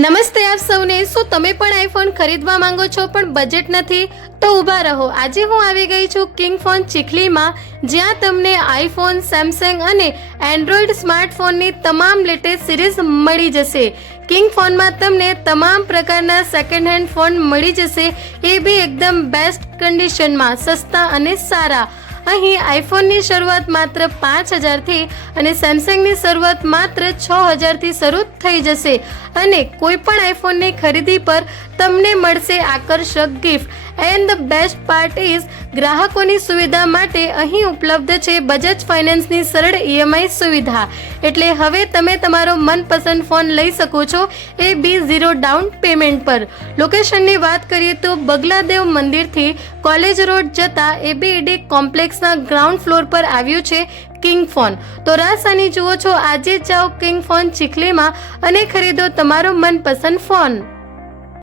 નમસ્તે આપ સૌને। શું તમે પણ આઈફોન ખરીદવા માંગો છો પણ બજેટ નથી? તો ઊભા રહો, આજે હું આવી ગઈ છું કિંગ ફોન ચીખલીમાં, જ્યાં તમને આઈફોન, સેમસંગ અને એન્ડ્રોઈડ સ્માર્ટફોનની તમામ લેટેસ્ટ સિરીઝ મળી જશે। કિંગ ફોનમાં તમને તમામ પ્રકારના સેકન્ડ હેન્ડ ફોન મળી જશે, એ બી એકદમ બેસ્ટ કન્ડિશનમાં, સસ્તા અને સારા। અહીં આઈફોનની શરૂઆત માત્ર 5,000થી અને સેમસંગની શરૂઆત માત્ર 6,000થી શરૂ થઈ જશે અને કોઈ પણ આઈફોનની ખરીદી પર તમને મળશે આકર્ષક gift. And the best part is, ગ્રાહકોની સુવિધા માટે અહીં ઉપલબ્ધ છે બજાજ ફાઇનાન્સની સરળ EMI સુવિધા। એટલે હવે તમે તમારો મનપસંદ ફોન લઈ શકો છો, એ બી 0 ડાઉન પેમેન્ટ પર। લોકેશનની વાત કરીએ તો બગલાદેવ મંદિરથી કોલેજ રોડ જતા ABED કોમ્પ્લેક્સના ગ્રાઉન્ડ ફ્લોર પર આવ્યું છે કિંગ ફોન। તો રાસાની જુઓ છો, આજે જાઓ કિંગ ફોન ચીખલીમાં અને ખરીદો તમારો મનપસંદ ફોન।